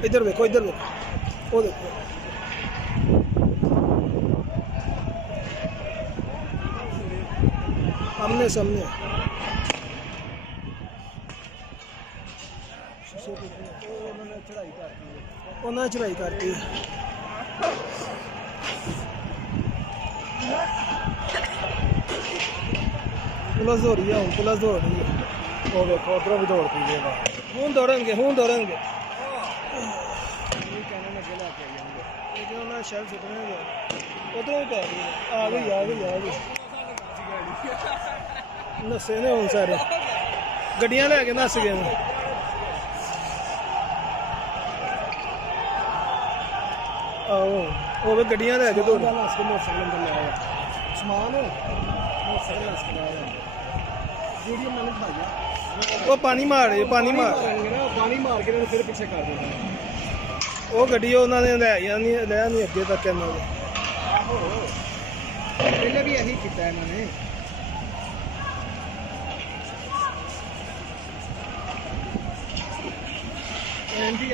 इधर देखो वो देखो आमने सामने उन्होंने चढ़ाई करती पुलिस दौड़ रही है हूँ पुलिस दौड़ रही है वो देखो उधरों भी दौड़ पी है हूँ दौड़ेंगे शहर सुटने उधरों भी आ गई नस्से ने हूँ सारे गड्डियां लैके नस गए आओ वो भी गड्डियां लैके दौड़ समान वो पानी मार के फिर पीछे कर देना वो गड्डी उन्होंने लै नहीं अगे तक पहले भी यही किया इन्होंने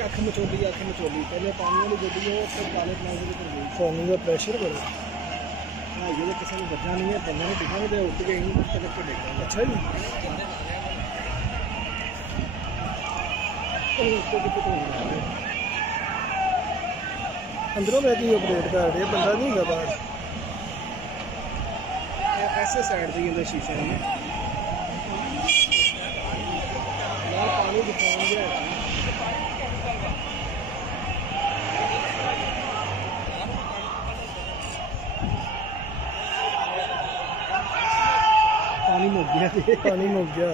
अख मचोली पहले पानी वाली गड्डी हो फिर काले प्लाजे पर गई पानी का प्रेशर बड़ा ये किसी ने बचा नहीं है बंदा ने दिखा नहीं उठ गई तक देखा अच्छा जी अंदरों मैं की ऑपरेट कर रही है बंदा नहीं है बाहर ऐसे साइड दी शीशे में यार पानी दिखाएंगे पानी मुक गया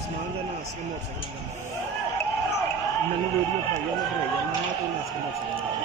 समान का नस के मोटरसाइकिल मैंने वीडियो खाई है मैं बनाई है मैं तो नस के मोटरसाइकिल